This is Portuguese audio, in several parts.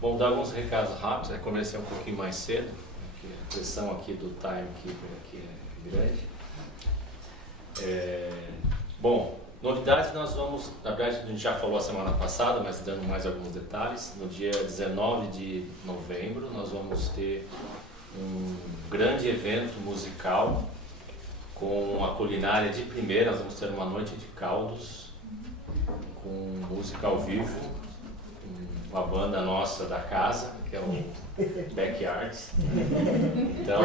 Bom, dar alguns recados rápidos, comecei um pouquinho mais cedo, porque a pressão aqui do timekeeper aqui é grande. Bom, novidades nós vamos, na verdade a gente já falou a semana passada, mas dando mais alguns detalhes, no dia 19 de novembro nós vamos ter um grande evento musical com a culinária de primeira. Nós vamos ter uma noite de caldos com música ao vivo, uma banda nossa da casa, que é o Backyards. Então,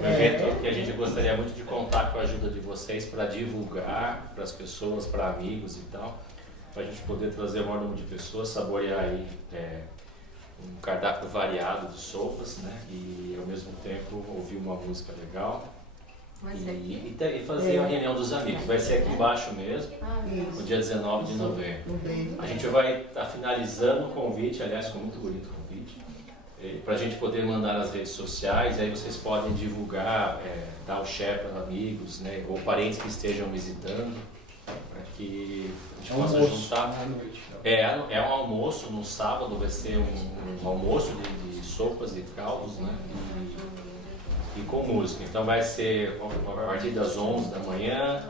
um evento que a gente gostaria muito de contar com a ajuda de vocês para divulgar para as pessoas, para amigos e tal, para a gente poder trazer o maior número de pessoas, saborear aí um cardápio variado de sopas, né? E ao mesmo tempo ouvir uma música legal. E fazer a reunião dos amigos. Vai ser aqui embaixo mesmo, no dia 19 de novembro. A gente vai estar finalizando o convite, aliás, ficou muito bonito o convite, para a gente poder mandar nas redes sociais, aí vocês podem divulgar, dar o share para amigos, né, ou parentes que estejam visitando, para que a gente possa juntar. É um almoço, no sábado vai ser um almoço de sopas e caldos, né? E com música. Então vai ser a partir das 11 da manhã,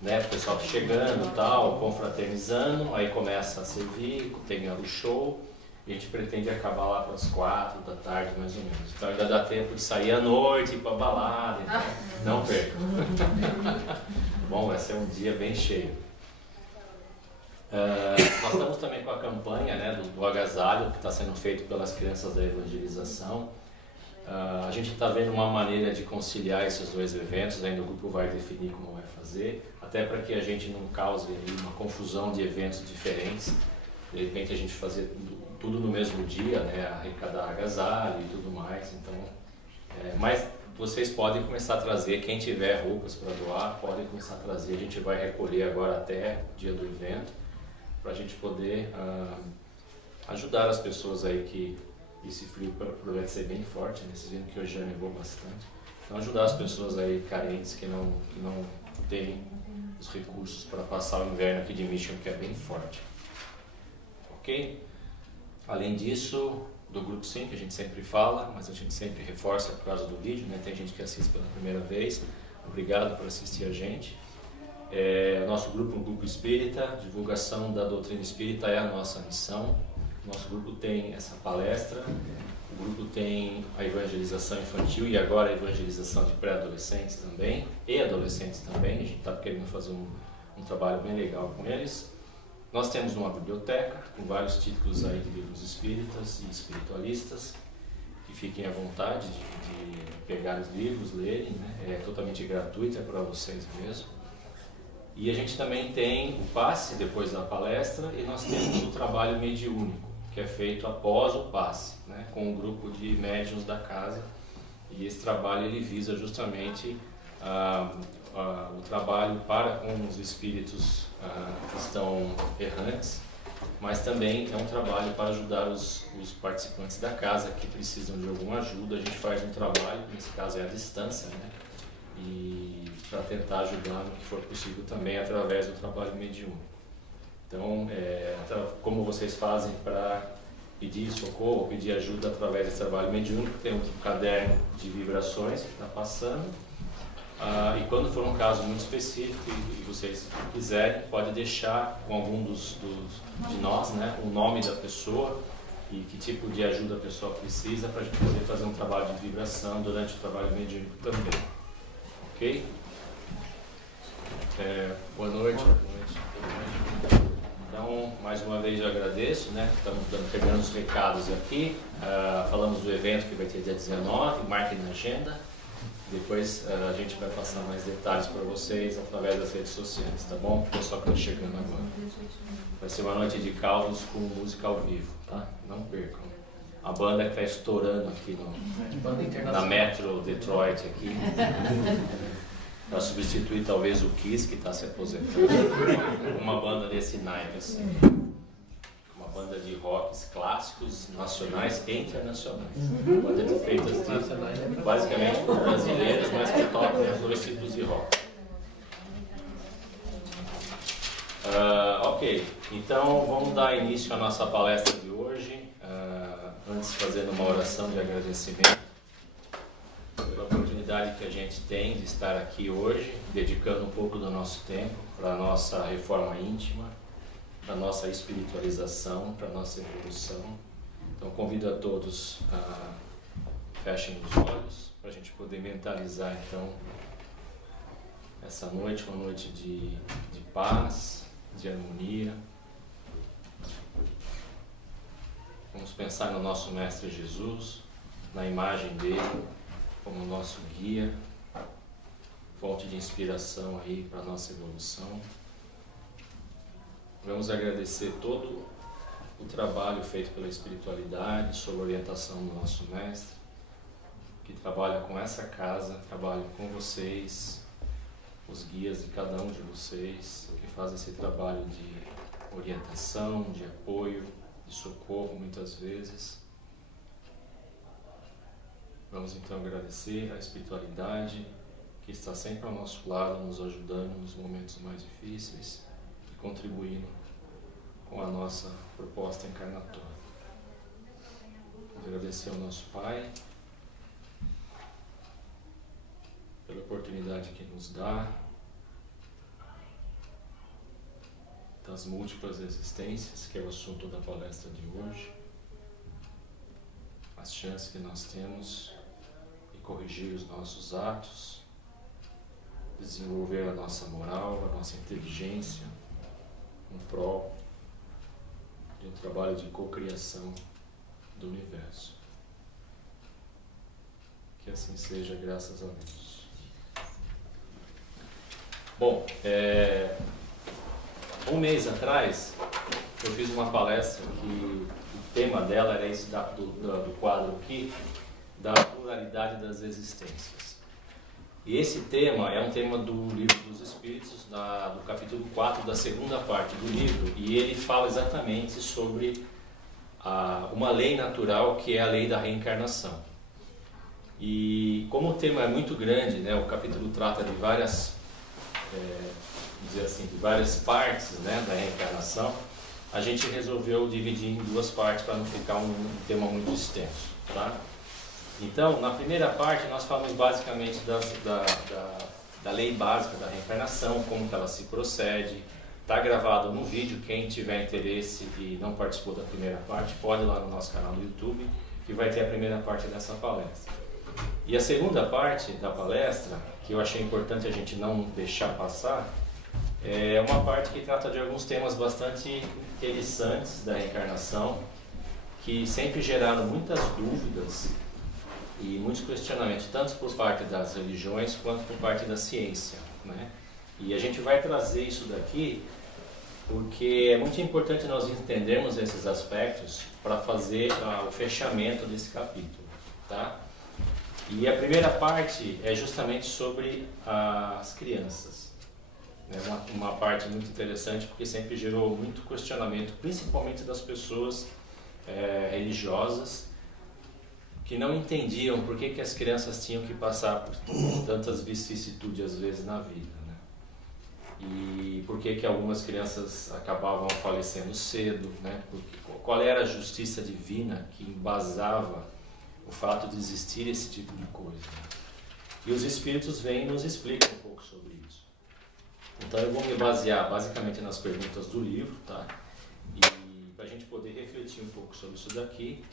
né, o pessoal chegando e tal, confraternizando, aí começa a servir, tem o show, e a gente pretende acabar lá para as 4 da tarde, mais ou menos. Então ainda dá tempo de sair à noite, ir para a balada, então, não percam. Bom, vai ser um dia bem cheio. Nós estamos também com a campanha, né, do agasalho, que está sendo feito pelas crianças da evangelização. A gente está vendo uma maneira de conciliar esses dois eventos, ainda o grupo vai definir como vai fazer, até para que a gente não cause uma confusão de eventos diferentes, de repente a gente fazer tudo no mesmo dia, né, arrecadar agasalho e tudo mais. Então, mas vocês podem começar a trazer, quem tiver roupas para doar, podem começar a trazer, a gente vai recolher agora até o dia do evento, para a gente poder ajudar as pessoas aí que esse frio promete ser bem forte, né? Vocês viram que hoje já nevou bastante. Então ajudar as pessoas aí carentes que não têm os recursos para passar o inverno aqui de Michigan, que é bem forte. Ok? Além disso, do grupo sim, que a gente sempre fala, mas a gente sempre reforça por causa do vídeo, né? Tem gente que assiste pela primeira vez. Obrigado por assistir a gente. Nosso grupo é um grupo espírita, divulgação da doutrina espírita é a nossa missão. Nosso grupo tem essa palestra, o grupo tem a evangelização infantil e agora a evangelização de pré-adolescentes também, e adolescentes também. A gente está querendo fazer um trabalho bem legal com eles. Nós temos uma biblioteca com vários títulos aí de livros espíritas e espiritualistas, que fiquem à vontade de pegar os livros, lerem, né? É totalmente gratuito, é para vocês mesmo. E a gente também tem o passe depois da palestra e nós temos o trabalho mediúnico, que é feito após o passe, né, com um grupo de médiuns da casa. E esse trabalho ele visa justamente o trabalho para com os espíritos que estão errantes, mas também é um trabalho para ajudar os participantes da casa que precisam de alguma ajuda. A gente faz um trabalho, nesse caso é à distância, né, e para tentar ajudar no que for possível também através do trabalho mediúnico. Então, como vocês fazem para pedir socorro, pedir ajuda através desse trabalho mediúnico, temos um caderno de vibrações que está passando, e quando for um caso muito específico e vocês quiserem, pode deixar com algum de nós, né, o nome da pessoa e que tipo de ajuda a pessoa precisa, para a gente poder fazer um trabalho de vibração durante o trabalho mediúnico também. Ok? Boa noite. Então, mais uma vez eu agradeço, né? Estamos pegando os recados aqui, falamos do evento que vai ter dia 19, marquem na agenda. Depois a gente vai passar mais detalhes para vocês através das redes sociais, tá bom? O pessoal que está chegando agora. Vai ser uma noite de caldos com música ao vivo, tá? Não percam. A banda que está estourando aqui na Metro Detroit aqui. Para substituir talvez o Kiss, que está se aposentando. Uma banda desse naipe, assim. Uma banda de rocks clássicos, nacionais e internacionais. Uma banda de feitas basicamente por brasileiros, mas que tocam os dois tipos de rock. Ok, então vamos dar início à nossa palestra de hoje. fazendo uma oração de agradecimento pela oportunidade que a gente tem de estar aqui hoje, dedicando um pouco do nosso tempo para a nossa reforma íntima, para a nossa espiritualização, para a nossa evolução. Então convido a todos a fechem os olhos para a gente poder mentalizar então essa noite, uma noite de paz, de harmonia. Vamos pensar no nosso Mestre Jesus, na imagem dele como nosso guia, fonte de inspiração aí para a nossa evolução. Vamos agradecer todo o trabalho feito pela espiritualidade, sob a orientação do nosso Mestre, que trabalha com essa casa, trabalha com vocês, os guias de cada um de vocês, que fazem esse trabalho de orientação, de apoio, de socorro muitas vezes. Vamos então agradecer a espiritualidade que está sempre ao nosso lado, nos ajudando nos momentos mais difíceis e contribuindo com a nossa proposta encarnatória. Vamos agradecer ao nosso Pai pela oportunidade que nos dá das múltiplas existências, que é o assunto da palestra de hoje, as chances que nós temos de corrigir os nossos atos, desenvolver a nossa moral, a nossa inteligência, em prol de um trabalho de cocriação do universo. Que assim seja, graças a Deus. Bom, um mês atrás eu fiz uma palestra que o tema dela era esse do quadro aqui, da pluralidade das existências. E esse tema é um tema do Livro dos Espíritos, do capítulo 4, da segunda parte do livro, e ele fala exatamente sobre uma lei natural, que é a lei da reencarnação. E como o tema é muito grande, né, o capítulo trata de várias de várias partes, né, da reencarnação, a gente resolveu dividir em duas partes para não ficar um tema muito extenso, tá? Então, na primeira parte nós falamos basicamente da lei básica da reencarnação, como que ela se procede. Está gravado no vídeo, quem tiver interesse e não participou da primeira parte, pode ir lá no nosso canal no YouTube, que vai ter a primeira parte dessa palestra. E a segunda parte da palestra, que eu achei importante a gente não deixar passar, é uma parte que trata de alguns temas bastante interessantes da reencarnação, que sempre geraram muitas dúvidas e muitos questionamentos, tanto por parte das religiões quanto por parte da ciência, né? E a gente vai trazer isso daqui porque é muito importante nós entendermos esses aspectos para fazer o fechamento desse capítulo, tá? E a primeira parte é justamente sobre as crianças. É uma parte muito interessante porque sempre gerou muito questionamento, principalmente das pessoas religiosas, que não entendiam por que as crianças tinham que passar por tantas vicissitudes às vezes na vida, né? E por que algumas crianças acabavam falecendo cedo, né? Qual era a justiça divina que embasava o fato de existir esse tipo de coisa, né? E os Espíritos vêm e nos explicam um pouco sobre isso. Então eu vou me basear basicamente nas perguntas do livro, tá? E para a gente poder refletir um pouco sobre isso daqui.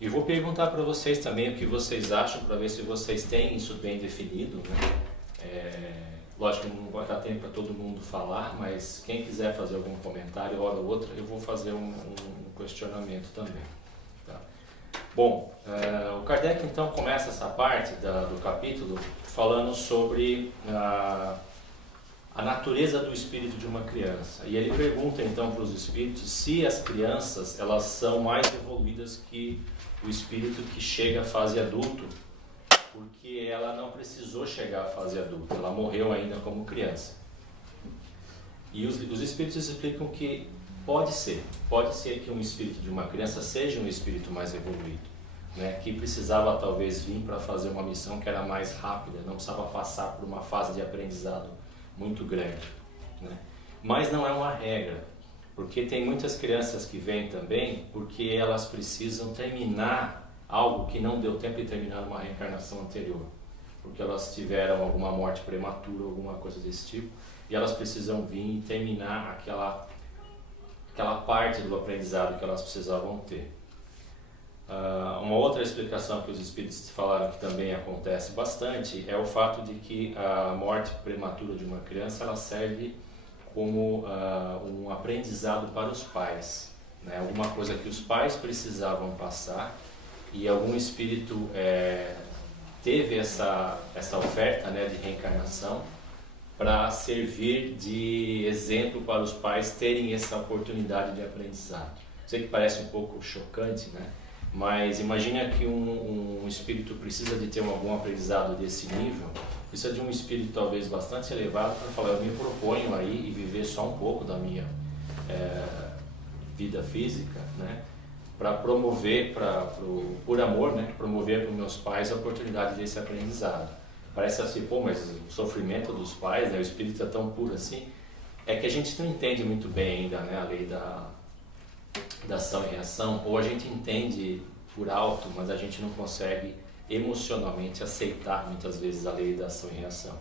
E vou perguntar para vocês também o que vocês acham, para ver se vocês têm isso bem definido, né? Lógico que não vai dar tempo para todo mundo falar, mas quem quiser fazer algum comentário, hora ou outra, eu vou fazer um questionamento também. Tá? Bom, o Kardec então começa essa parte do capítulo falando sobre a natureza do espírito de uma criança. E ele pergunta então para os espíritos se as crianças elas são mais evoluídas que o espírito que chega à fase adulto, porque ela não precisou chegar à fase adulta, ela morreu ainda como criança. E os espíritos explicam que pode ser que um espírito de uma criança seja um espírito mais evoluído, né, que precisava talvez vir para fazer uma missão que era mais rápida, não precisava passar por uma fase de aprendizado muito grande, né? Mas não é uma regra, porque tem muitas crianças que vêm também porque elas precisam terminar algo que não deu tempo de terminar uma reencarnação anterior, porque elas tiveram alguma morte prematura, alguma coisa desse tipo, e elas precisam vir e terminar aquela parte do aprendizado que elas precisavam ter. Uma outra explicação que os espíritos falaram que também acontece bastante é o fato de que a morte prematura de uma criança ela serve como um aprendizado para os pais, né? Alguma coisa que os pais precisavam passar e algum espírito teve essa oferta, né, de reencarnação para servir de exemplo para os pais terem essa oportunidade de aprendizado. Sei que parece um pouco chocante, né? Mas imagina que um espírito precisa de ter algum aprendizado desse nível, precisa de um espírito talvez bastante elevado para falar, eu me proponho aí e viver só um pouco da minha vida física, né? Para promover, por amor, né? Promover para os meus pais a oportunidade desse aprendizado. Parece assim, pô, mas o sofrimento dos pais, né? O espírito é tão puro assim. É que a gente não entende muito bem ainda, né? A lei da ação e reação, ou a gente entende por alto, mas a gente não consegue emocionalmente aceitar muitas vezes a lei da ação e reação.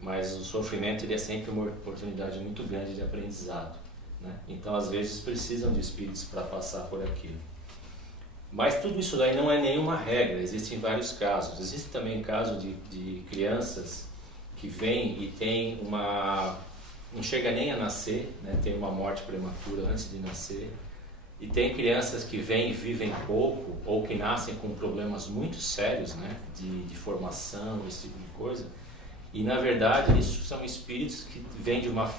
Mas o sofrimento ele é sempre uma oportunidade muito grande de aprendizado, né? Então às vezes precisam de espíritos para passar por aquilo. Mas tudo isso daí não é nenhuma regra, existem vários casos. Existe também caso de crianças que vêm e tem não chega nem a nascer, né? Tem uma morte prematura antes de nascer. E tem crianças que vêm e vivem pouco ou que nascem com problemas muito sérios, né? de formação, esse tipo de coisa. E na verdade isso são espíritos que vêm de uma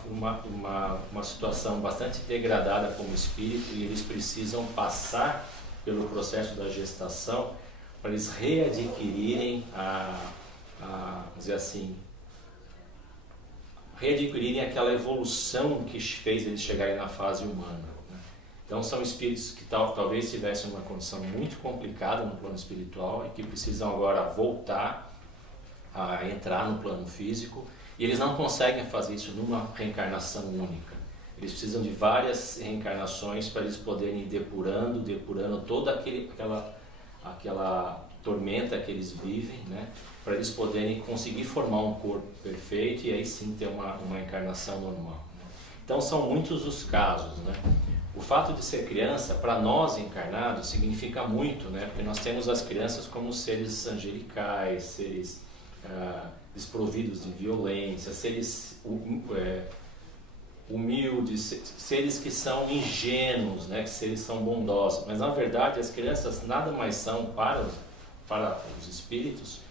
situação bastante degradada como espírito e eles precisam passar pelo processo da gestação para eles readquirirem vamos dizer assim, readquirirem aquela evolução que fez eles chegarem na fase humana, né? Então são espíritos que talvez tivessem uma condição muito complicada no plano espiritual e que precisam agora voltar a entrar no plano físico e eles não conseguem fazer isso numa reencarnação única. Eles precisam de várias reencarnações para eles poderem ir depurando toda aquela tormenta que eles vivem, né? Para eles poderem conseguir formar um corpo perfeito e aí sim ter uma encarnação normal, né? Então são muitos os casos, né? O fato de ser criança, para nós encarnados, significa muito, né? Porque nós temos as crianças como seres angelicais, seres desprovidos de violência, seres humildes, seres que são ingênuos, né? Que seres são bondosos. Mas na verdade as crianças nada mais são para os espíritos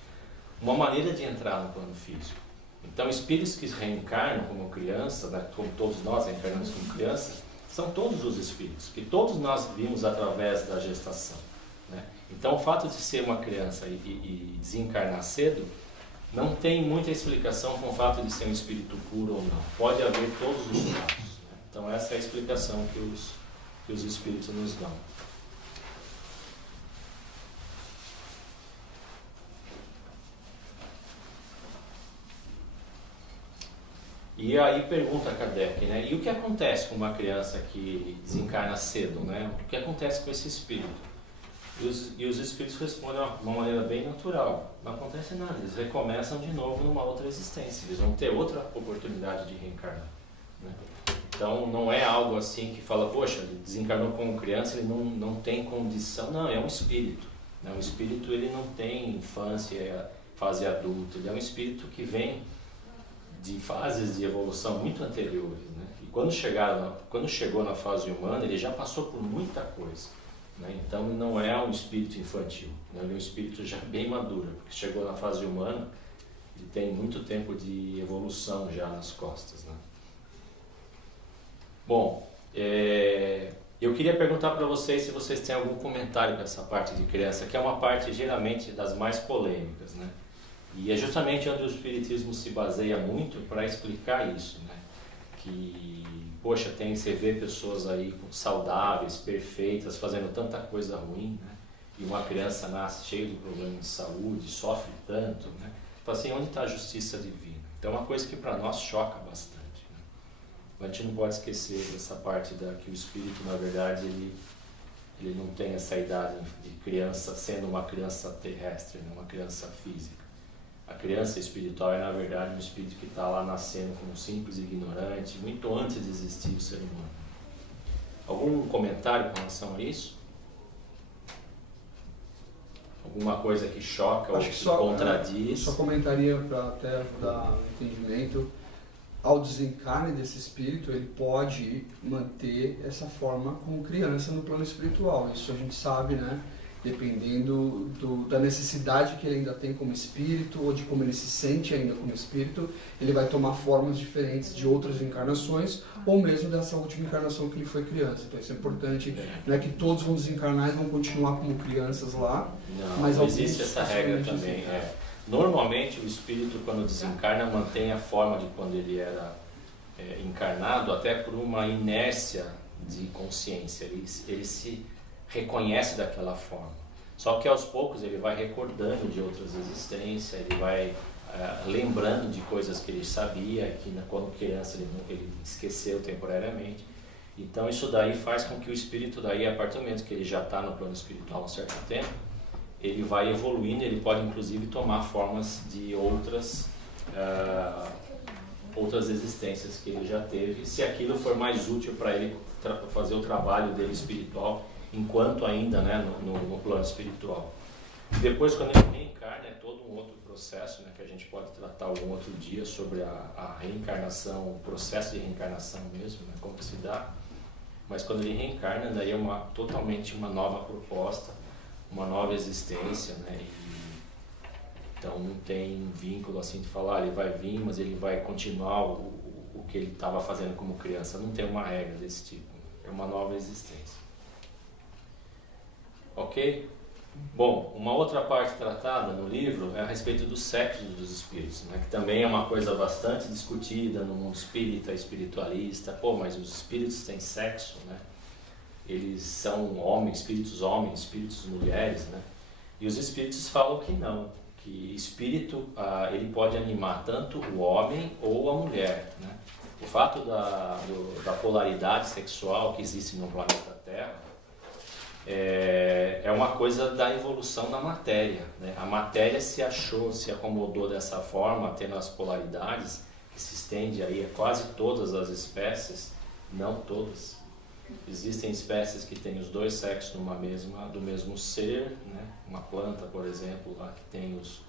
uma maneira de entrar no plano físico. Então espíritos que reencarnam como criança, né? Como todos nós reencarnamos como criança, são todos os espíritos, que todos nós vimos através da gestação, né? Então o fato de ser uma criança e desencarnar cedo não tem muita explicação com o fato de ser um espírito puro ou não. Pode haver todos os casos, né? Então essa é a explicação que os espíritos nos dão. E aí pergunta Kardec, né? E o que acontece com uma criança que desencarna cedo, né? O que acontece com esse espírito? E os espíritos respondem de uma maneira bem natural. Não acontece nada, eles recomeçam de novo numa outra existência. Eles vão ter outra oportunidade de reencarnar, né? Então não é algo assim que fala, poxa, ele desencarnou como criança, ele não tem condição. Não, é um espírito, né? O espírito ele não tem infância, fase adulta. Ele é um espírito que vem de fases de evolução muito anteriores, né? E quando chegou na fase humana, ele já passou por muita coisa, né? Então não é um espírito infantil, né? Ele é um espírito já bem maduro, porque chegou na fase humana e tem muito tempo de evolução já nas costas, né? Bom, eu queria perguntar para vocês se vocês têm algum comentário com essa parte de criança, que é uma parte geralmente das mais polêmicas, né? E é justamente onde o Espiritismo se baseia muito para explicar isso, né? Que, poxa, você vê pessoas aí saudáveis, perfeitas, fazendo tanta coisa ruim, né? E uma criança nasce cheia de problemas de saúde, sofre tanto, né? Então assim, onde está a justiça divina? Então é uma coisa que para nós choca bastante, né? A gente não pode esquecer dessa parte que o Espírito, na verdade, ele não tem essa idade de criança sendo uma criança terrestre, né? Uma criança física. A criança espiritual é, na verdade, um espírito que está lá nascendo como simples e ignorante, muito antes de existir o ser humano. Algum comentário com relação a isso? Alguma coisa que choca ou que contradiz? Só comentaria para até dar entendimento. Ao desencarne desse espírito, ele pode manter essa forma como criança no plano espiritual. Isso a gente sabe, né? Dependendo da necessidade que ele ainda tem como espírito, ou de como ele se sente ainda como espírito, ele vai tomar formas diferentes de outras encarnações, ou mesmo dessa última encarnação que ele foi criança. Então isso é importante, não é que todos vão desencarnar e vão continuar como crianças lá. Não existe essa regra também. Normalmente o espírito, quando desencarna, mantém a forma de quando ele era encarnado, até por uma inércia de consciência. Ele se reconhece daquela forma. Só que aos poucos ele vai recordando de outras existências, ele vai lembrando de coisas que ele sabia, que quando criança ele esqueceu temporariamente. Então isso daí faz com que o espírito daí, a partir do momento que ele já está no plano espiritual há um certo tempo, ele vai evoluindo, ele pode inclusive tomar formas de outras existências que ele já teve, se aquilo for mais útil para ele fazer o trabalho dele espiritual, enquanto ainda, né, no plano espiritual. Depois, quando ele reencarna, é todo um outro processo, né, que a gente pode tratar algum outro dia sobre a reencarnação, o processo de reencarnação mesmo, né, como se dá. Mas quando ele reencarna, daí é totalmente uma nova proposta, uma nova existência, né? Então não tem vínculo assim de falar, ele vai vir, mas ele vai continuar o que ele estava fazendo como criança. Não tem uma regra desse tipo, é uma nova existência. Ok? Bom, uma outra parte tratada no livro é a respeito do sexo dos espíritos, né? Que também é uma coisa bastante discutida no mundo espírita, espiritualista. Pô, mas os espíritos têm sexo, né? Eles são espíritos homens, espíritos mulheres, né? E os espíritos falam que não, que espírito ele pode animar tanto o homem ou a mulher, né? O fato da polaridade sexual que existe no planeta Terra é uma coisa da evolução da matéria, né? A matéria se acomodou dessa forma, tendo as polaridades, que se estende aí a quase todas as espécies, não todas. Existem espécies que têm os dois sexos do mesmo ser, né? Uma planta, por exemplo, lá que tem as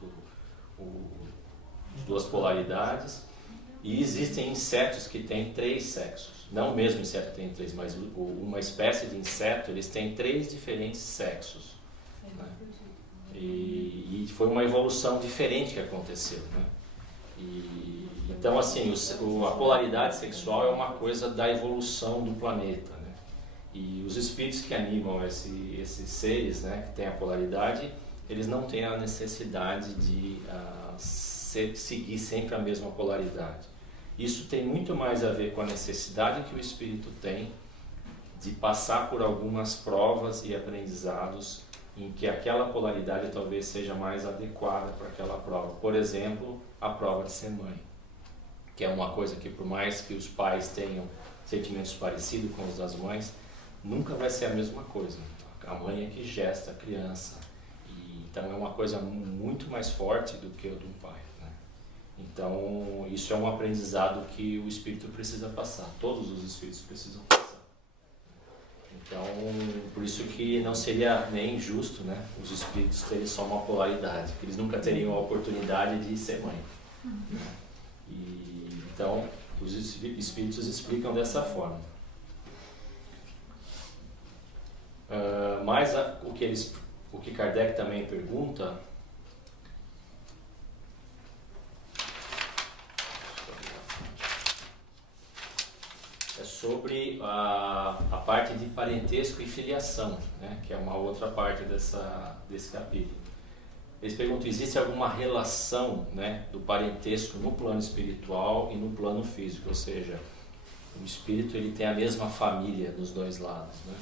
duas polaridades. E existem insetos que têm 3 sexos. Não o mesmo inseto tem 3, mas uma espécie de inseto, eles têm 3 diferentes sexos. Né? E foi uma evolução diferente que aconteceu. Né? Então, assim, a polaridade sexual é uma coisa da evolução do planeta. Né? E os espíritos que animam esses seres, né, que têm a polaridade, eles não têm a necessidade de seguir sempre a mesma polaridade. Isso tem muito mais a ver com a necessidade que o espírito tem de passar por algumas provas e aprendizados em que aquela polaridade talvez seja mais adequada para aquela prova. Por exemplo, a prova de ser mãe, que é uma coisa que, por mais que os pais tenham sentimentos parecidos com os das mães, nunca vai ser a mesma coisa. A mãe é que gesta a criança, então é uma coisa muito mais forte do que o de um pai. Então, isso é um aprendizado que o espírito precisa passar, todos os espíritos precisam passar. Então, por isso que não seria nem justo, né, os espíritos terem só uma polaridade, porque eles nunca teriam a oportunidade de ser mãe. Então, os espíritos explicam dessa forma. Mas o que Kardec também pergunta é sobre a parte de parentesco e filiação, né, que é uma outra parte desse capítulo. Eles perguntam, existe alguma relação, né, do parentesco no plano espiritual e no plano físico, ou seja, o espírito ele tem a mesma família dos dois lados, né?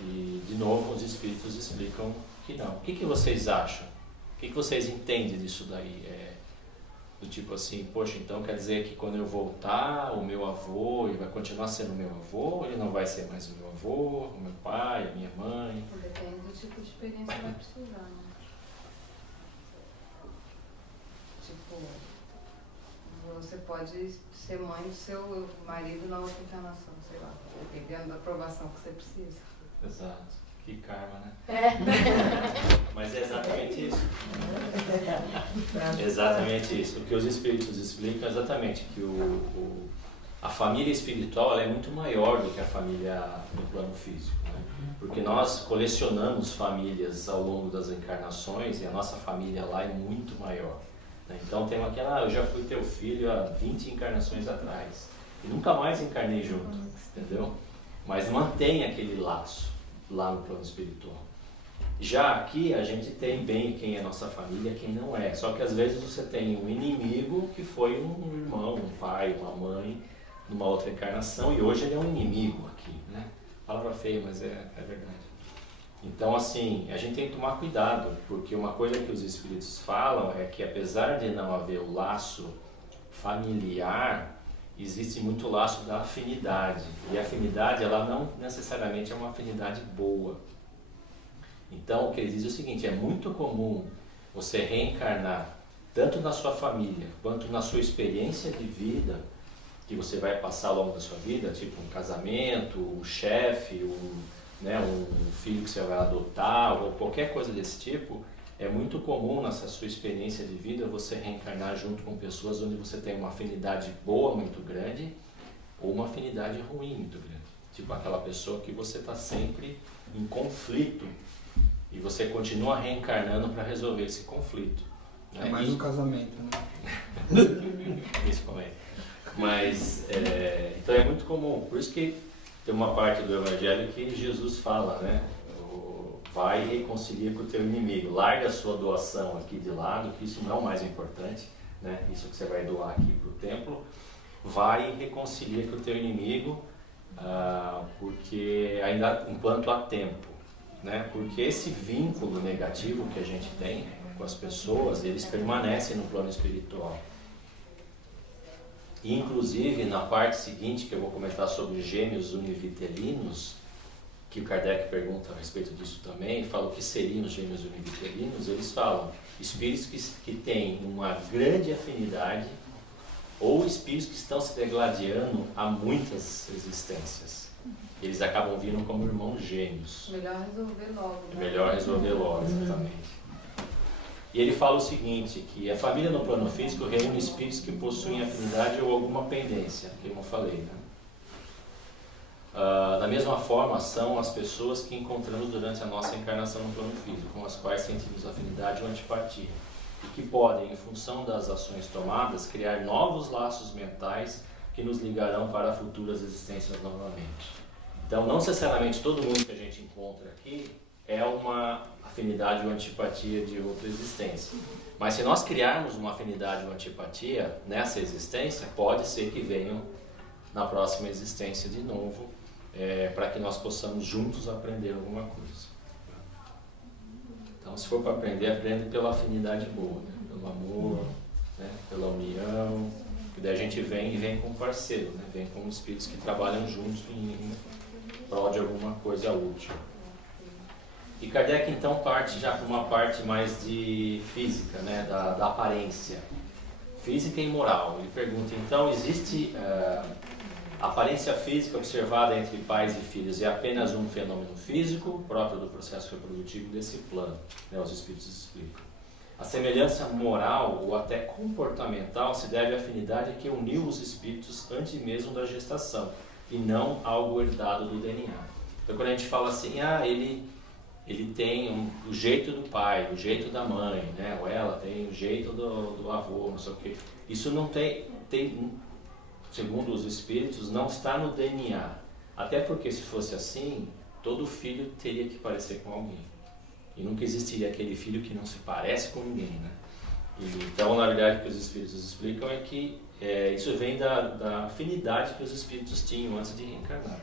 E, de novo, os espíritos explicam que não. O que vocês acham? O que vocês entendem disso daí? Do tipo assim, poxa, então quer dizer que quando eu voltar, o meu avô, ele vai continuar sendo meu avô, ou ele não vai ser mais o meu avô, o meu pai, a minha mãe? Depende tipo de experiência vai precisar, né? Tipo, você pode ser mãe do seu marido na outra encarnação, sei lá, dependendo da aprovação que você precisa. Exato. Que karma, né? É. Mas é exatamente isso. É exatamente isso. O que os espíritos explicam é exatamente que a família espiritual ela é muito maior do que a família no plano físico, né? Porque nós colecionamos famílias ao longo das encarnações e a nossa família lá é muito maior, né? Então tem aquela, eu já fui teu filho há 20 encarnações atrás e nunca mais encarnei junto, entendeu? Mas mantém aquele laço lá no plano espiritual. Já aqui a gente tem bem quem é nossa família, quem não é. Só que às vezes você tem um inimigo que foi um irmão, um pai, uma mãe, numa outra encarnação, e hoje ele é um inimigo aqui, né? Palavra feia, mas é verdade. Então, assim, a gente tem que tomar cuidado, porque uma coisa que os espíritos falam é que apesar de não haver o laço familiar, existe muito laço da afinidade. E a afinidade, ela não necessariamente é uma afinidade boa. Então, o que eles dizem é o seguinte, é muito comum você reencarnar, tanto na sua família, quanto na sua experiência de vida, que você vai passar ao longo da sua vida, tipo um casamento, um chefe, um filho que você vai adotar, ou qualquer coisa desse tipo, é muito comum nessa sua experiência de vida você reencarnar junto com pessoas onde você tem uma afinidade boa muito grande ou uma afinidade ruim muito grande. Tipo aquela pessoa que você está sempre em conflito e você continua reencarnando para resolver esse conflito, né? É mais um casamento, né? Principalmente. Mas, então é muito comum, por isso que tem uma parte do Evangelho que Jesus fala, né? Vai e reconcilia com o teu inimigo, larga a sua doação aqui de lado, que isso não é o mais importante, né? Isso que você vai doar aqui para o templo, vai e reconcilia com o teu inimigo, porque ainda enquanto há tempo, né? Porque esse vínculo negativo que a gente tem com as pessoas, eles permanecem no plano espiritual. E, inclusive, na parte seguinte, que eu vou comentar sobre os gêmeos univitelinos, que o Kardec pergunta a respeito disso também, fala o que seriam os gêmeos univitelinos, eles falam espíritos que têm uma grande afinidade ou espíritos que estão se degladiando há muitas existências. Eles acabam vindo como irmãos gêmeos. Melhor resolver logo. É melhor resolver logo, exatamente. E ele fala o seguinte, que a família no plano físico reúne espíritos que possuem afinidade ou alguma pendência, que eu falei, né? Da mesma forma, são as pessoas que encontramos durante a nossa encarnação no plano físico, com as quais sentimos afinidade ou antipatia, e que podem, em função das ações tomadas, criar novos laços mentais que nos ligarão para futuras existências novamente. Então, não necessariamente todo mundo que a gente encontra aqui é uma afinidade ou antipatia de outra existência. Mas se nós criarmos uma afinidade ou antipatia nessa existência, pode ser que venham na próxima existência de novo, para que nós possamos juntos aprender alguma coisa. Então, se for para aprender, aprende pela afinidade boa, né? Pelo amor, né? Pela união, que daí a gente vem com um parceiro, né? Vem com espíritos que trabalham juntos em prol de alguma coisa útil. E Kardec então parte já para uma parte mais de física, né? da aparência, física e moral. Ele pergunta, então, existe a aparência física observada entre pais e filhos é apenas um fenômeno físico próprio do processo reprodutivo desse plano, né? Os espíritos explicam. A semelhança moral ou até comportamental se deve à afinidade que uniu os espíritos antes mesmo da gestação e não algo herdado do DNA. Então, quando a gente fala assim, ele tem o jeito do pai, o jeito da mãe, né? Ou ela tem o jeito do avô, não sei o quê. Isso não tem, segundo os espíritos, não está no DNA. Até porque se fosse assim, todo filho teria que parecer com alguém. E nunca existiria aquele filho que não se parece com ninguém, né? Então, na verdade, o que os espíritos explicam é que isso vem da afinidade que os espíritos tinham antes de reencarnar.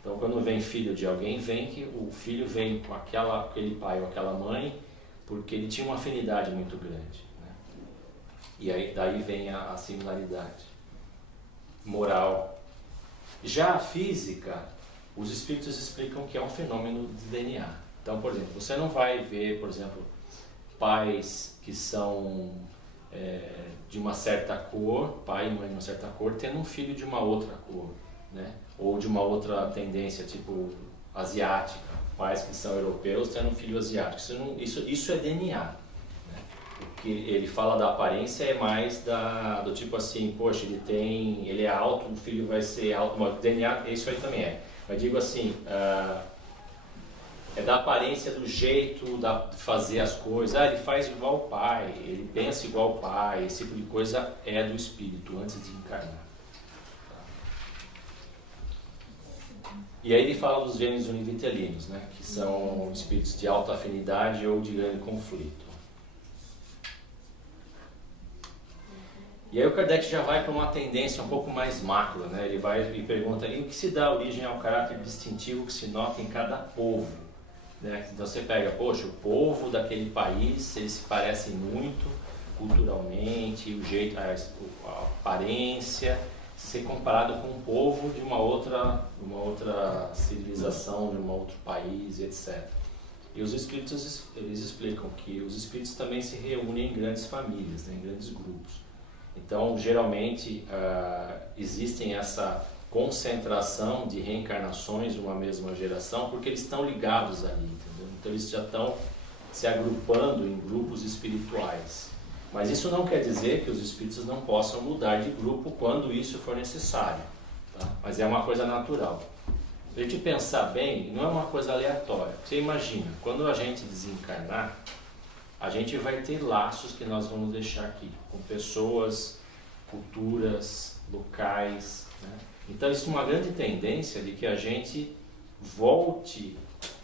Então, quando vem filho de alguém, vem que o filho vem com aquele pai ou aquela mãe, porque ele tinha uma afinidade muito grande, né? E aí, daí vem a similaridade moral. Já a física, os espíritos explicam que é um fenômeno de DNA. Então, por exemplo, você não vai ver, por exemplo, pais que são de uma certa cor, pai e mãe de uma certa cor, tendo um filho de uma outra cor, né? Ou de uma outra tendência, tipo asiática, pais que são europeus tendo um filho asiático. Isso é DNA. Né? O que ele fala da aparência é mais do tipo assim, poxa, ele é alto, o filho vai ser alto, mas DNA, isso aí também é. Mas digo assim, é da aparência, do jeito de fazer as coisas. Ele faz igual o pai, ele pensa igual o pai, esse tipo de coisa é do espírito antes de encarnar. E aí ele fala dos Vênus univitelinos, né, que são espíritos de alta afinidade ou de grande conflito. E aí o Kardec já vai para uma tendência um pouco mais macro, né? Ele vai e pergunta o que se dá origem ao caráter distintivo que se nota em cada povo. Né? Então você pega, poxa, o povo daquele país, eles se parecem muito culturalmente, o jeito, a aparência, ser comparado com um povo de uma outra civilização, de um outro país, etc. E os espíritos, eles explicam que os espíritos também se reúnem em grandes famílias, né, em grandes grupos. Então, geralmente, existem essa concentração de reencarnações de uma mesma geração, porque eles estão ligados ali, entendeu? Então, eles já estão se agrupando em grupos espirituais. Mas isso não quer dizer que os espíritos não possam mudar de grupo quando isso for necessário, tá? Mas é uma coisa natural. Se a gente pensar bem, não é uma coisa aleatória. Você imagina, quando a gente desencarnar, a gente vai ter laços que nós vamos deixar aqui, com pessoas, culturas, locais, né? Então isso é uma grande tendência de que a gente volte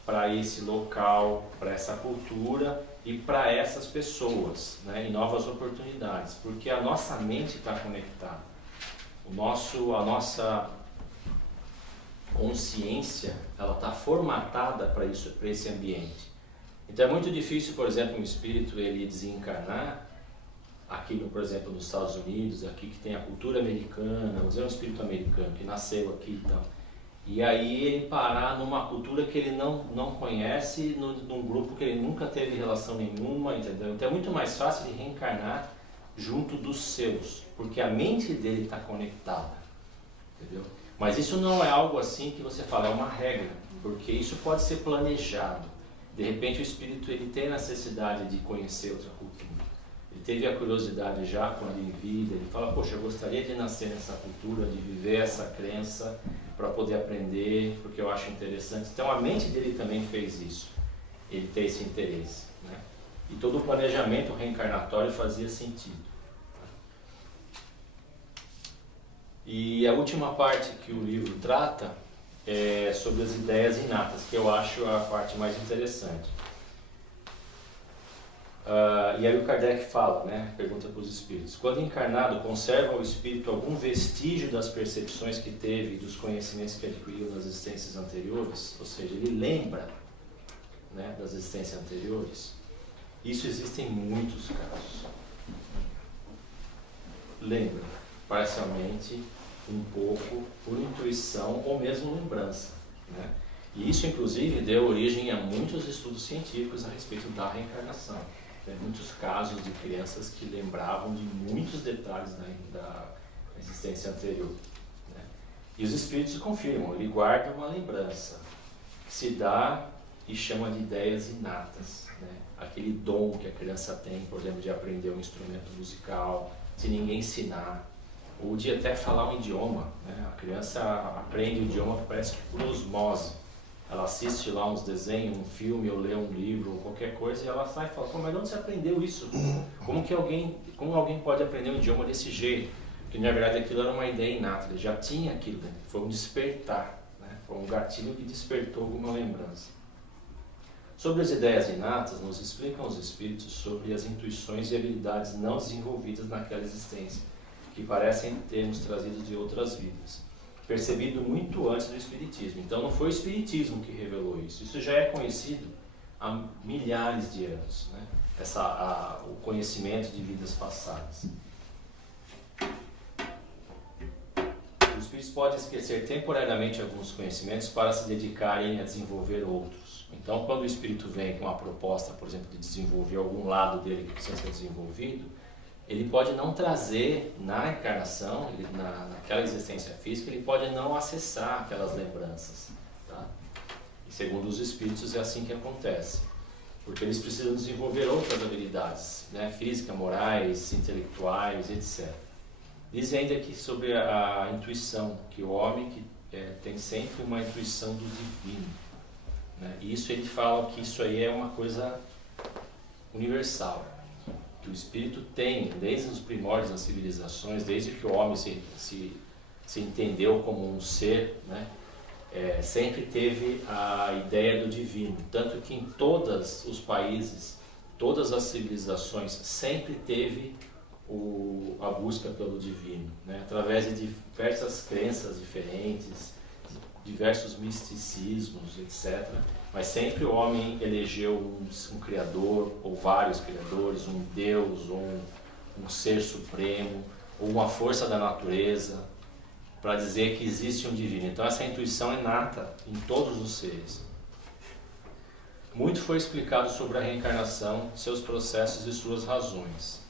para esse local, para essa cultura e para essas pessoas, né, em novas oportunidades, porque a nossa mente está conectada, a nossa consciência ela está formatada para isso, para esse ambiente. Então é muito difícil, por exemplo, um espírito ele desencarnar aqui, por exemplo, nos Estados Unidos, aqui que tem a cultura americana, vamos dizer um espírito americano que nasceu aqui e tal. E aí ele parar numa cultura que ele não conhece, num grupo que ele nunca teve relação nenhuma, entendeu? Então é muito mais fácil de reencarnar junto dos seus, porque a mente dele está conectada, entendeu? Mas isso não é algo assim que você fala, é uma regra, porque isso pode ser planejado. De repente o espírito ele tem a necessidade de conhecer outra cultura. Ele teve a curiosidade já quando em vida, ele fala, poxa, eu gostaria de nascer nessa cultura, de viver essa crença, para poder aprender, porque eu acho interessante. Então a mente dele também fez isso, ele tem esse interesse, né? E todo o planejamento reencarnatório fazia sentido. E a última parte que o livro trata é sobre as ideias inatas, que eu acho a parte mais interessante. E aí o Kardec fala, né, pergunta para os espíritos: quando encarnado, conserva o espírito algum vestígio das percepções que teve e dos conhecimentos que adquiriu nas existências anteriores? Ou seja, ele lembra, né, das existências anteriores? Isso existe em muitos casos. Lembra, parcialmente, um pouco, por intuição ou mesmo lembrança, né? E isso, inclusive, deu origem a muitos estudos científicos a respeito da reencarnação. Tem muitos casos de crianças que lembravam de muitos detalhes da existência anterior, né? E os espíritos confirmam, ele guarda uma lembrança que se dá e chama de ideias inatas, né? Aquele dom que a criança tem, por exemplo, de aprender um instrumento musical, de ninguém ensinar, ou de até falar um idioma, né? A criança aprende o idioma, parece que por osmose. Ela assiste lá uns desenhos, um filme, ou lê um livro, ou qualquer coisa, e ela sai e fala, mas de onde você aprendeu isso? Como alguém pode aprender um idioma desse jeito? Porque na verdade aquilo era uma ideia inata, ele já tinha aquilo dentro, foi um despertar, né? Foi um gatilho que despertou alguma lembrança. Sobre as ideias inatas, nos explicam os espíritos sobre as intuições e habilidades não desenvolvidas naquela existência, que parecem termos trazido de outras vidas, percebido muito antes do Espiritismo. Então não foi o Espiritismo que revelou isso. Isso já é conhecido há milhares de anos, né? O conhecimento de vidas passadas. Os espíritos podem esquecer temporariamente alguns conhecimentos para se dedicarem a desenvolver outros. Então, quando o espírito vem com uma proposta, por exemplo, de desenvolver algum lado dele que precisa ser desenvolvido, ele pode não trazer na encarnação, naquela existência física, ele pode não acessar aquelas lembranças. Tá? E segundo os espíritos é assim que acontece, porque eles precisam desenvolver outras habilidades, né? Física, morais, intelectuais, etc. Dizem ainda aqui sobre a intuição, que o homem tem sempre uma intuição do divino. Né? E isso ele fala que isso aí é uma coisa universal, que o espírito tem, desde os primórdios das civilizações, desde que o homem se entendeu como um ser, né? Sempre teve a ideia do divino, tanto que em todos os países, todas as civilizações sempre teve a busca pelo divino, né? Através de diversas crenças diferentes, diversos misticismos, etc. Mas sempre o homem elegeu um criador, ou vários criadores, um Deus, um ser supremo, ou uma força da natureza, para dizer que existe um divino. Então essa intuição é inata em todos os seres. Muito foi explicado sobre a reencarnação, seus processos e suas razões.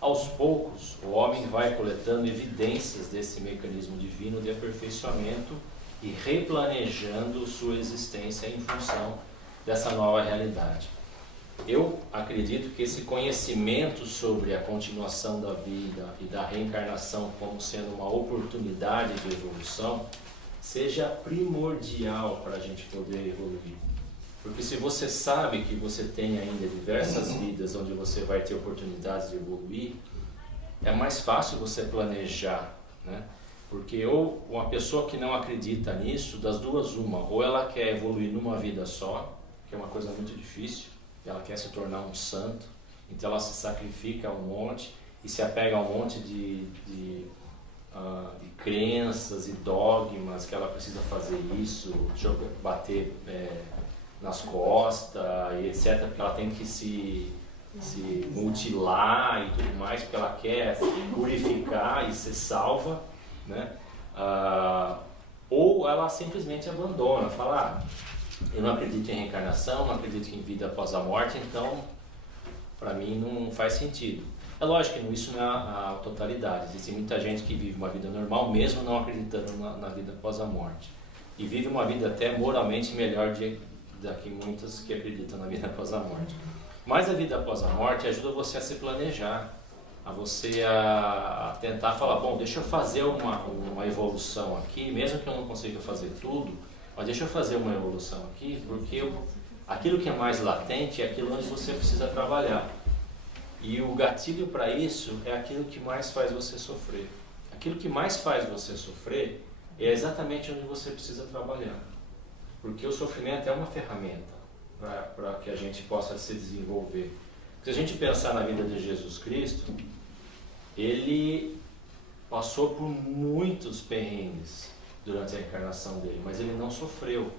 Aos poucos, o homem vai coletando evidências desse mecanismo divino de aperfeiçoamento e replanejando sua existência em função dessa nova realidade. Eu acredito que esse conhecimento sobre a continuação da vida e da reencarnação como sendo uma oportunidade de evolução seja primordial para a gente poder evoluir. Porque se você sabe que você tem ainda diversas vidas onde você vai ter oportunidades de evoluir, é mais fácil você planejar, né? Porque ou uma pessoa que não acredita nisso, das duas uma, ou ela quer evoluir numa vida só, que é uma coisa muito difícil, ela quer se tornar um santo, então ela se sacrifica um monte e se apega a um monte de crenças e dogmas que ela precisa fazer isso, bater nas costas e etc, porque ela tem que se mutilar e tudo mais, porque ela quer purificar e ser salva, né? Ou ela simplesmente abandona, fala, eu não acredito em reencarnação, não acredito em vida após a morte, então para mim não faz sentido. É lógico que isso não é a totalidade, existe muita gente que vive uma vida normal mesmo não acreditando na vida após a morte, e vive uma vida até moralmente melhor do que muitas que acreditam na vida após a morte. Mas a vida após a morte ajuda você a se planejar, a você a tentar falar, bom, deixa eu fazer uma evolução aqui, mesmo que eu não consiga fazer tudo, mas deixa eu fazer uma evolução aqui, porque aquilo que é mais latente é aquilo onde você precisa trabalhar. E o gatilho para isso é aquilo que mais faz você sofrer. Aquilo que mais faz você sofrer é exatamente onde você precisa trabalhar. Porque o sofrimento é uma ferramenta para que a gente possa se desenvolver. Se a gente pensar na vida de Jesus Cristo, ele passou por muitos perrengues durante a encarnação dele, mas ele não sofreu.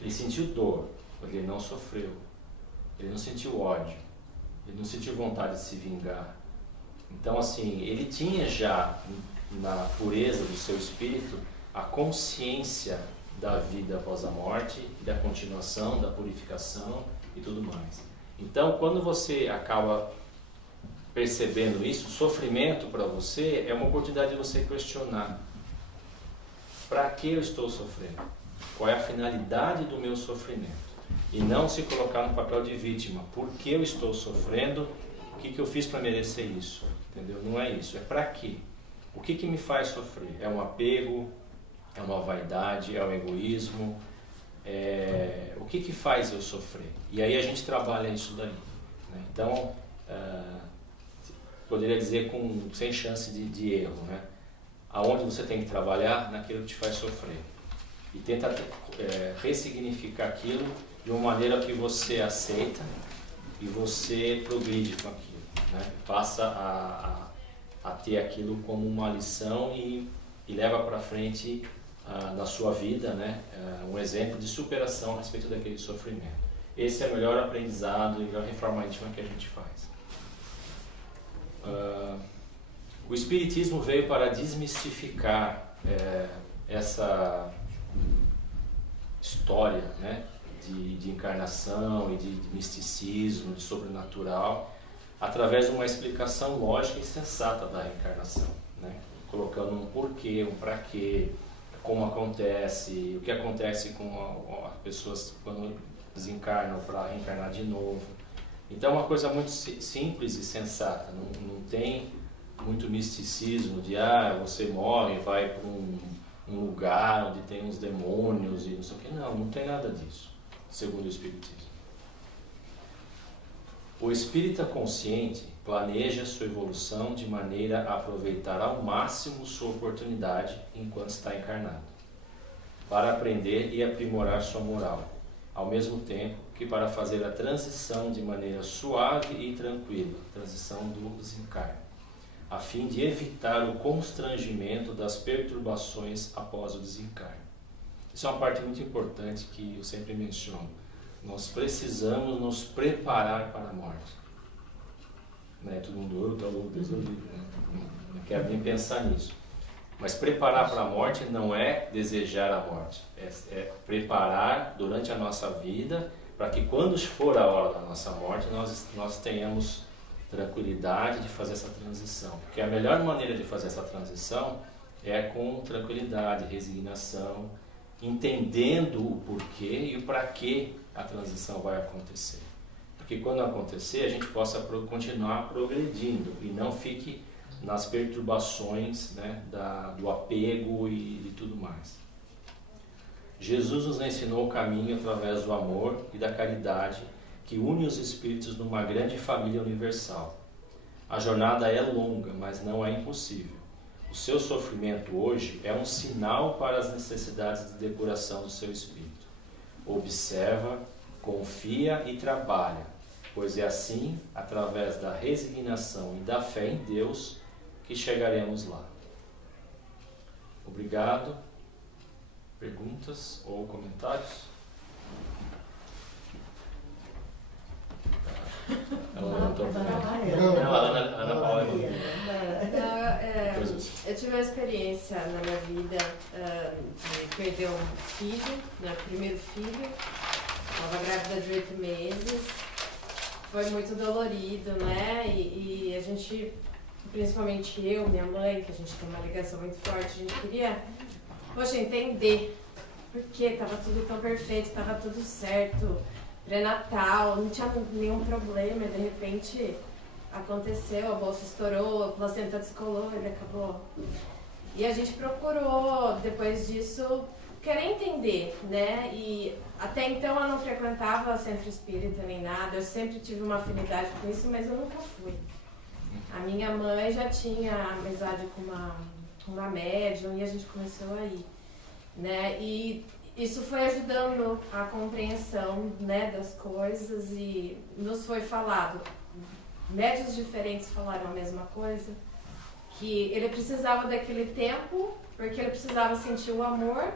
Ele sentiu dor, mas ele não sofreu. Ele não sentiu ódio, ele não sentiu vontade de se vingar. Então, assim, ele tinha já, na pureza do seu espírito, a consciência da vida após a morte, da continuação, da purificação e tudo mais. Então, quando você acaba percebendo isso, o sofrimento para você é uma oportunidade de você questionar: para que eu estou sofrendo? Qual é a finalidade do meu sofrimento? E não se colocar no papel de vítima. Por que eu estou sofrendo? O que eu fiz para merecer isso? Entendeu? Não é isso. É para quê? O que me faz sofrer? É um apego? É uma vaidade? É um egoísmo? O que faz eu sofrer? E aí a gente trabalha isso daí, né? Então, poderia dizer sem chance de erro, né? Aonde você tem que trabalhar? Naquilo que te faz sofrer. E tenta ressignificar aquilo de uma maneira que você aceita e você progride com aquilo, né? Passa a ter aquilo como uma lição e leva para frente na sua vida, né? Um exemplo de superação a respeito daquele sofrimento. Esse é o melhor aprendizado e a reforma íntima que a gente faz. O Espiritismo veio para desmistificar essa história, né, de encarnação e de misticismo, de sobrenatural, através de uma explicação lógica e sensata da reencarnação, né? Colocando um porquê, um para quê, como acontece, o que acontece com as pessoas quando desencarnam para reencarnar de novo. Então é uma coisa muito simples e sensata, não tem muito misticismo de você morre e vai para um lugar onde tem uns demônios e não sei o que. Não tem nada disso, segundo o Espiritismo. O espírita consciente planeja sua evolução de maneira a aproveitar ao máximo sua oportunidade enquanto está encarnado, para aprender e aprimorar sua moral, ao mesmo tempo que para fazer a transição de maneira suave e tranquila, transição do desencarne, a fim de evitar o constrangimento das perturbações após o desencarne. Isso é uma parte muito importante que eu sempre menciono. Nós precisamos nos preparar para a morte. Né? Todo mundo, está louco, Deus o livre. Não quero nem pensar nisso. Mas preparar para a morte não é desejar a morte. É preparar durante a nossa vida para que quando for a hora da nossa morte, nós tenhamos tranquilidade de fazer essa transição. Porque a melhor maneira de fazer essa transição é com tranquilidade, resignação, entendendo o porquê e o para que a transição vai acontecer. Porque quando acontecer, a gente possa continuar progredindo e não fique nas perturbações, né, do apego e de tudo mais. Jesus nos ensinou o caminho através do amor e da caridade que une os espíritos numa grande família universal. A jornada é longa, mas não é impossível. O seu sofrimento hoje é um sinal para as necessidades de depuração do seu espírito. Observa, confia e trabalha, pois é assim, através da resignação e da fé em Deus, que chegaremos lá. Obrigado. Perguntas ou comentários? Ela levantou a mão. Não, a Ana Paula eu tive uma experiência na minha vida de perder um filho, meu primeiro filho. Estava grávida de 8 meses. Foi muito dolorido, né? E a gente, principalmente eu, minha mãe, que a gente tem uma ligação muito forte, a gente queria, entender porque estava tudo tão perfeito, estava tudo certo, pré-natal, não tinha nenhum problema, e de repente aconteceu, a bolsa estourou, a placenta descolou, ele acabou. E a gente procurou, depois disso, querer entender, né? E até então eu não frequentava centro espírita nem nada, eu sempre tive uma afinidade com isso, mas eu nunca fui. A minha mãe já tinha amizade com uma médium e a gente começou a ir, né? E isso foi ajudando a compreensão, né, das coisas e nos foi falado. Médiuns diferentes falaram a mesma coisa, que ele precisava daquele tempo porque ele precisava sentir o amor,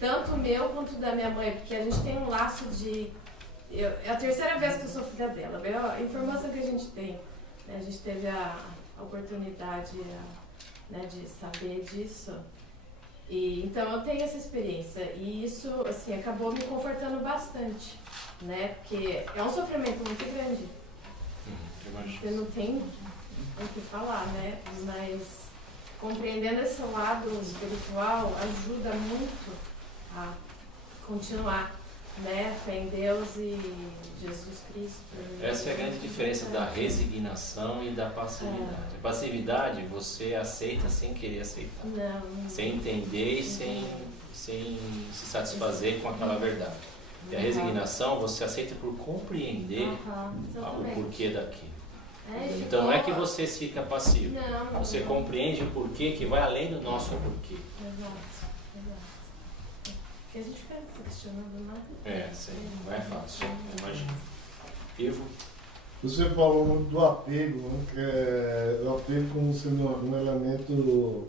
tanto meu quanto da minha mãe, porque a gente tem um laço de... é a terceira vez que eu sou filha dela, a informação que a gente tem, né? A gente teve a oportunidade, né, de saber disso. E, então eu tenho essa experiência e isso assim, acabou me confortando bastante, né? Porque é um sofrimento muito grande. Você não tem o que falar, né? Mas compreendendo esse lado espiritual ajuda muito a continuar, né? Fé em Deus e Jesus Cristo. Essa é a grande diferença da resignação e da passividade. A passividade você aceita sem querer aceitar, sem entender e sem se satisfazer com aquela verdade. E a resignação você aceita por compreender o porquê daquilo. Então não é que você fica passivo, você compreende o porquê que vai além do nosso porquê. Exato. Porque a gente fica se questionando, né? Sim, não é fácil, imagina. Ivo? Você falou muito do apego, né? Que é o apego como sendo um elemento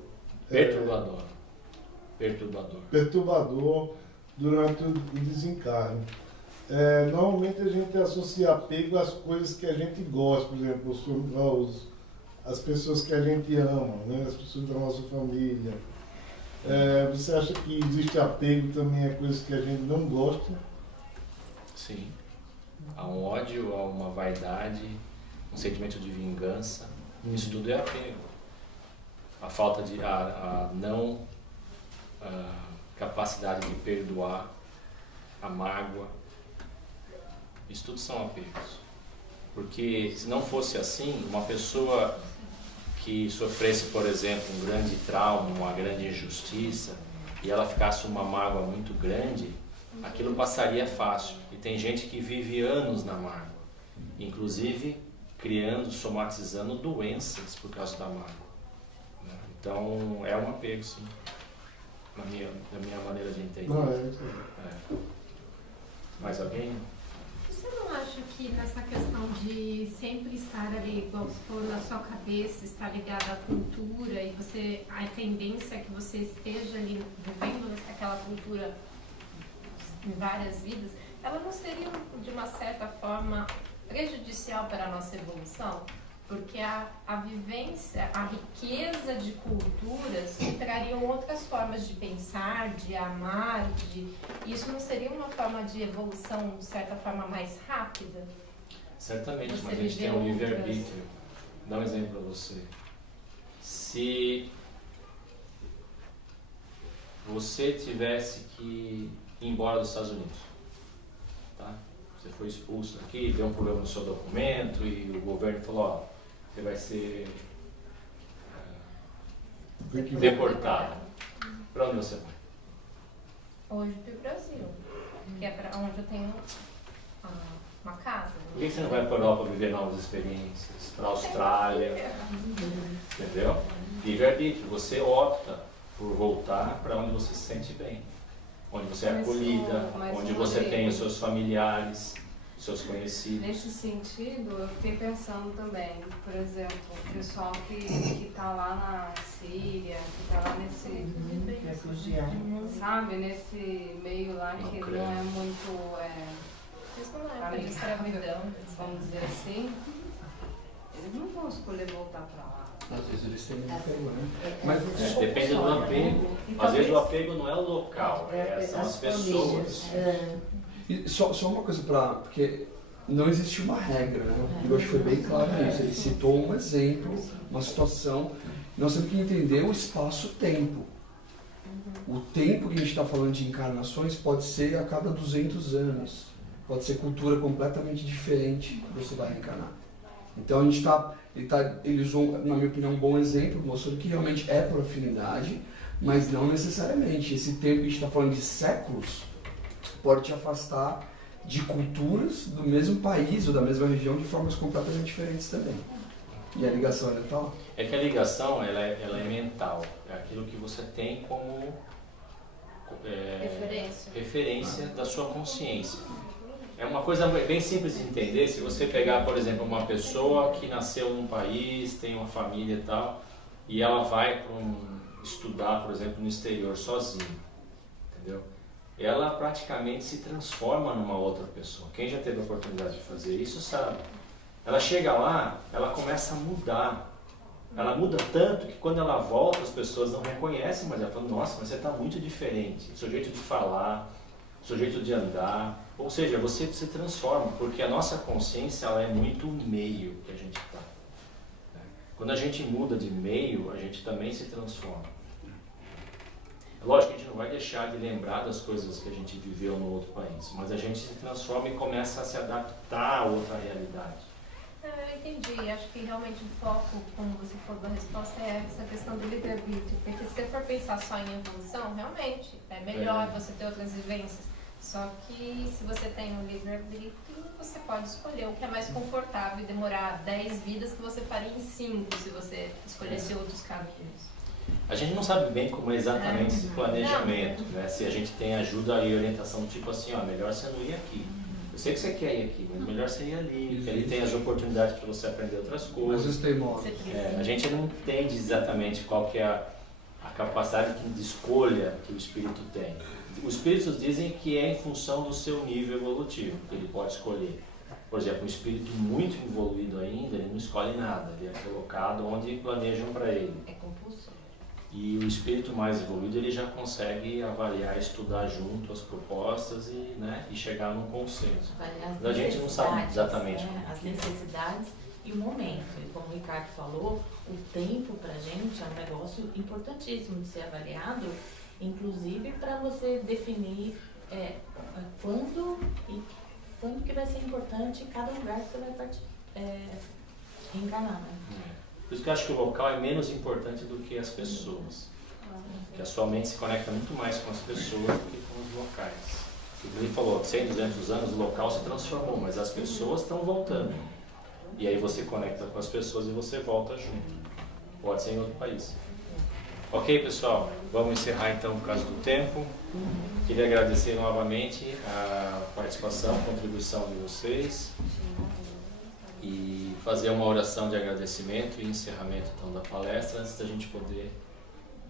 perturbador durante o desencarne. Normalmente a gente associa apego às coisas que a gente gosta, por exemplo, as pessoas que a gente ama, né? As pessoas da nossa família. Você acha que existe apego também a coisas que a gente não gosta? Sim. Há um ódio, há uma vaidade, um sentimento de vingança. Isso tudo é apego. A falta de... a não capacidade de perdoar, a mágoa. Isso tudo são apegos. Porque se não fosse assim, uma pessoa que sofresse, por exemplo, um grande trauma, uma grande injustiça, e ela ficasse uma mágoa muito grande, aquilo passaria fácil. E tem gente que vive anos na mágoa, inclusive criando, somatizando doenças por causa da mágoa. Então é um apego, sim, da minha maneira de entender. Não, é. Mais alguém? Você não acha que nessa questão de sempre estar ali, igual se for na sua cabeça, estar ligada à cultura e você, a tendência é que você esteja ali vivendo aquela cultura em várias vidas, ela não seria de uma certa forma prejudicial para a nossa evolução? Porque a vivência, a riqueza de culturas que trariam outras formas de pensar, de amar, isso não seria uma forma de evolução, de certa forma, mais rápida? Certamente, Você mas a gente tem viveu um outras. livre-arbítrio. Dá um exemplo para você. Se você tivesse que ir embora dos Estados Unidos, tá? Você foi expulso daqui, deu um problema no seu documento e o governo falou, ó, você vai ser deportado. Para onde você vai? Hoje para o Brasil, que é para onde eu tenho uma casa. Por que você não vai para a Europa viver novas experiências? Para a Austrália? Entendeu? Livre-arbítrio. Você opta por voltar para onde você se sente bem. Onde você é acolhida, onde você tem os seus familiares, os seus conhecidos. Nesse sentido, eu fiquei pensando também, por exemplo, o pessoal que está lá na Síria, que está lá nesse, sabe, nesse meio lá que não é muito Isso não é época de escravidão. vamos dizer assim, eles não vão escolher voltar para lá. Às vezes eles têm um apego, né? Mas Depende do apego. Às vezes o apego não é o local, são as pessoas. E só uma coisa porque não existe uma regra, né? Eu acho que foi bem claro nisso. Ele citou um exemplo, uma situação. Nós temos que entender o espaço-tempo. O tempo que a gente está falando de encarnações pode ser a cada 200 anos. Pode ser cultura completamente diferente que você vai reencarnar. Então a gente ele usou, na minha opinião, um bom exemplo, mostrando que realmente é por afinidade, mas não necessariamente. Esse tempo que a gente está falando de séculos pode te afastar de culturas do mesmo país ou da mesma região de formas completamente diferentes também. E a ligação ainda está lá. É que a ligação ela é mental, é aquilo que você tem como referência da sua consciência. É uma coisa bem simples de entender. Se você pegar, por exemplo, uma pessoa que nasceu num país, tem uma família e tal, e ela vai estudar, por exemplo, no exterior sozinha, entendeu? Ela praticamente se transforma numa outra pessoa. Quem já teve a oportunidade de fazer isso sabe. Ela chega lá, ela começa a mudar. Ela muda tanto que quando ela volta as pessoas não reconhecem, mas ela fala, nossa, mas você está muito diferente. O seu jeito de falar, o seu jeito de andar. Ou seja, você se transforma, porque a nossa consciência ela é muito o meio que a gente está. Quando a gente muda de meio, a gente também se transforma. Lógico que a gente não vai deixar de lembrar das coisas que a gente viveu no outro país, mas a gente se transforma e começa a se adaptar a outra realidade. Eu entendi. Acho que realmente o foco, como você falou da resposta, é essa questão do livre-arbítrio. Porque se você for pensar só em evolução, realmente é melhor você ter outras vivências. Só que se você tem um livre-arbítrio, você pode escolher o que é mais confortável e demorar 10 vidas que você faria em 5 se você escolhesse outros caminhos. A gente não sabe bem como é exatamente esse planejamento, né? Se a gente tem ajuda e orientação do tipo assim, ó, melhor você não ir aqui. Eu sei que você quer ir aqui, mas melhor você ir ali, porque ali tem as oportunidades para você aprender outras coisas. Mas os teimosos. A gente não entende exatamente qual que é a capacidade de escolha que o espírito tem. Os espíritos dizem que é em função do seu nível evolutivo que ele pode escolher. Por exemplo, um espírito muito evoluído ainda, ele não escolhe nada, ele é colocado onde planejam para ele. É compulsório. E o espírito mais evoluído ele já consegue avaliar, estudar junto as propostas e, né, e chegar num consenso. Avaliar as A gente não sabe necessidades, exatamente. né? As necessidades e o momento. E como o Ricardo falou, o tempo pra gente é um negócio importantíssimo de ser avaliado, inclusive para você definir quando que vai ser importante cada lugar que você vai reencarnar, né? Por isso que eu acho que o local é menos importante do que as pessoas. Porque a sua mente se conecta muito mais com as pessoas do que com os locais. Como ele falou, 100, 200 anos o local se transformou, mas as pessoas estão voltando. E aí você conecta com as pessoas e você volta junto. Pode ser em outro país. Ok, pessoal? Vamos encerrar então por causa do tempo. Queria agradecer novamente a participação, a contribuição de vocês. E fazer uma oração de agradecimento e encerramento então da palestra antes da gente poder,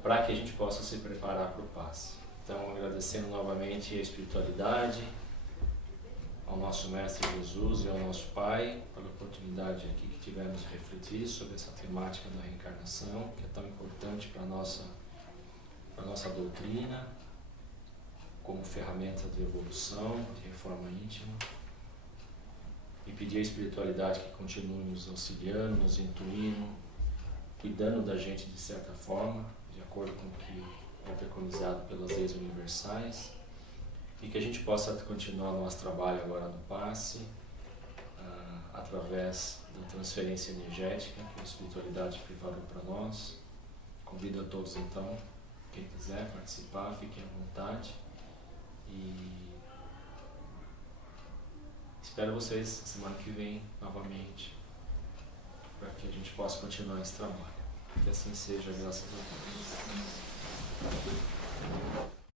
para que a gente possa se preparar para o passe. Então, agradecendo novamente a espiritualidade, ao nosso Mestre Jesus e ao nosso Pai, pela oportunidade aqui que tivemos de refletir sobre essa temática da reencarnação, que é tão importante para a nossa doutrina, como ferramenta de evolução, de reforma íntima. E pedir à espiritualidade que continue nos auxiliando, nos intuindo, cuidando da gente de certa forma, de acordo com o que é preconizado pelas leis universais, e que a gente possa continuar o nosso trabalho agora no passe, através da transferência energética que a espiritualidade preparou para nós. Convido a todos então, quem quiser participar, fiquem à vontade. E espero vocês semana que vem novamente, para que a gente possa continuar esse trabalho. Que assim seja, graças a Deus.